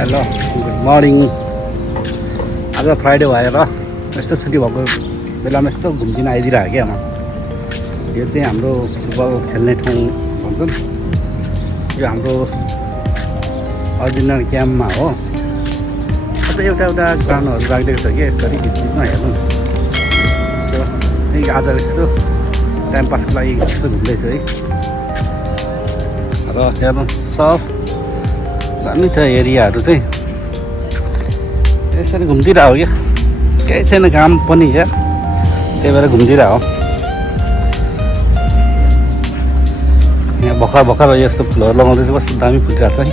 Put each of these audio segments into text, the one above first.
Hello good morning. आज Friday भएर यस्तो छुट्टी भएको बेलामा यस्तो घुमदिन आइदिरहेको क्या म। यो चाहिँ हाम्रो फुटबल खेल्ने ठाउँ भन्छन्। यो हाम्रो अर्जिनल क्याम्पमा हो। अझ एउटा ग्राउन्डहरू राखिदिएको छ कि यसरी बिचमा हेर्नु। सो आज यसो टाइम पासको लागि यसो घुम्दैछु है। र हेर्नु सब दामी छ एरियाहरू चाहिँ। यसरी घुम्दिरहेको क्या, केही छैन काम पनि या त्यही भएर घुम्दिरहेको। यहाँ भर्खर यस्तो फुलहरू लगाउँदैछु, कस्तो दामी फुलिरहेको छ है।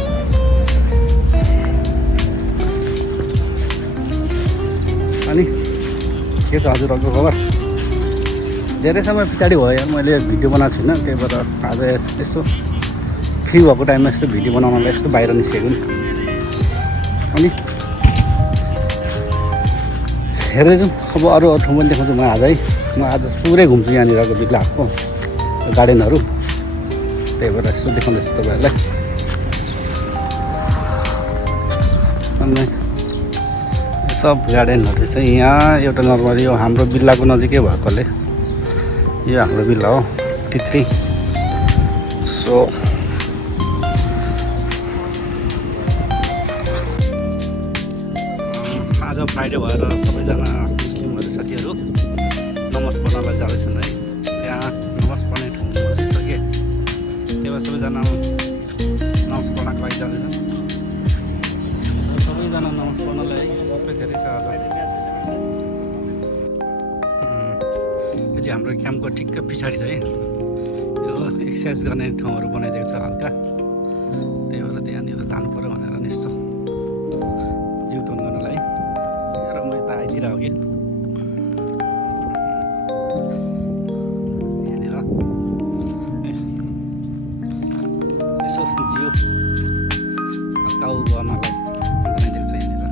अनि के छ हजुरहरूको खबर? धेरै समय पछाडि भयो यार, मैले भिडियो बनाएको छुइनँ। त्यही भएर आज यसो फ्री भएको टाइममा यस्तो भिडियो बनाउनलाई यस्तो बाहिर निस्केको नि। अनि हेर्दै जाउँ अब अरू ठाउँ पनि देखाउँछु म आज है। म आज पुरै घुम्छु यहाँनिरको बिल्लाको गार्डनहरू। त्यही भएर यसो देखाउँदैछु तपाईँहरूलाई। अनि सब गार्डनहरू चाहिँ यहाँ एउटा नर्मली यो हाम्रो बिल्लाको नजिकै भएकोले यो हाम्रो बिल्ला हो टित्री। सो आज फ्राइडे भएर सबैजना मुस्लिमहरू साथीहरू नमाज पढ्नलाई जाँदैछन् है। त्यहाँ नमाज पढ्ने ठाउँ मस्जिद छ कि, त्यही भएर सबैजना नमाज पढ्नको लागि जाँदैछन्। सबैजना नमाज पढ्नलाई सबै धेरै छ आज। यो चाहिँ हाम्रो क्याम्पको ठिक्क पछाडि छ है। यो एक्सर्साइज गर्ने ठाउँहरू बनाइदिएको छ हल्का। त्यही भएर त्यहाँनिर जानु पऱ्यो भनेर नि यस्तो जिउ तन्काउनलाई आइदिरहेको कि यहाँनिर यसो जिउ हल्का गर्नलाई बनाइदिएको छ यहाँनिर।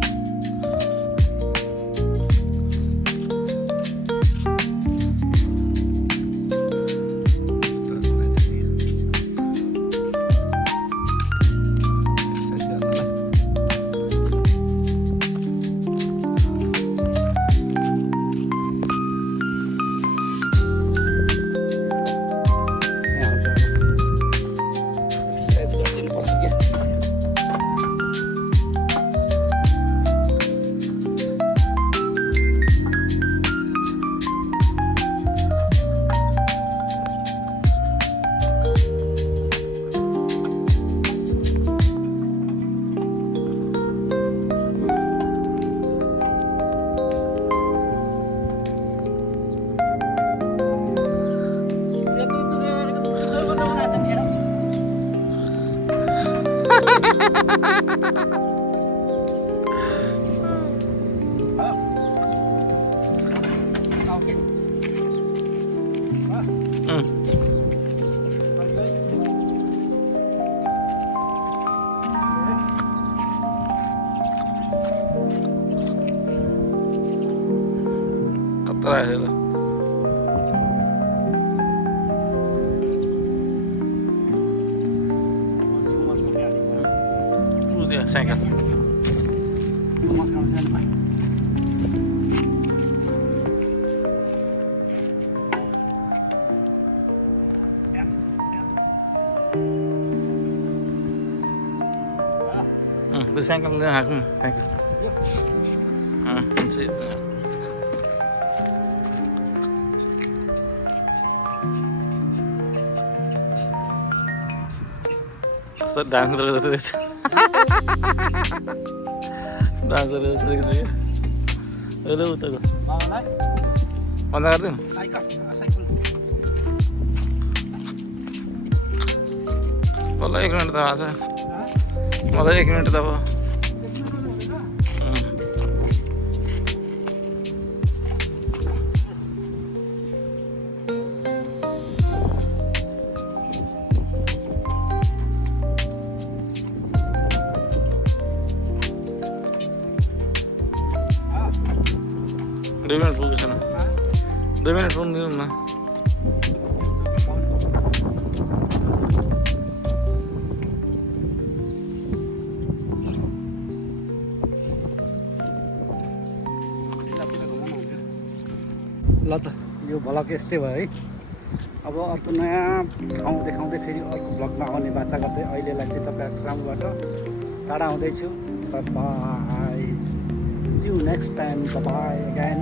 Terakhir dia cycle. Cycle lên hả? Cycle. Dance terus. Dance terus gitu ya. Lu tuh. Mana kan tuh? Cycle. Walau 1 minit tak asa. Walau 1 minit tak apa. Dua minit dulu ke sana. 2 minit pun di rumah. ल त यो vlog यस्तै भयो है अब अर्को नयाँ ठाउँ देखाउँदै फेरि अर्को भ्लगमा आउने बाचा गर्दै अहिलेलाई चाहिँ तपाईँहरूको सामुबाट टाढा आउँदैछु bye see you next time bye again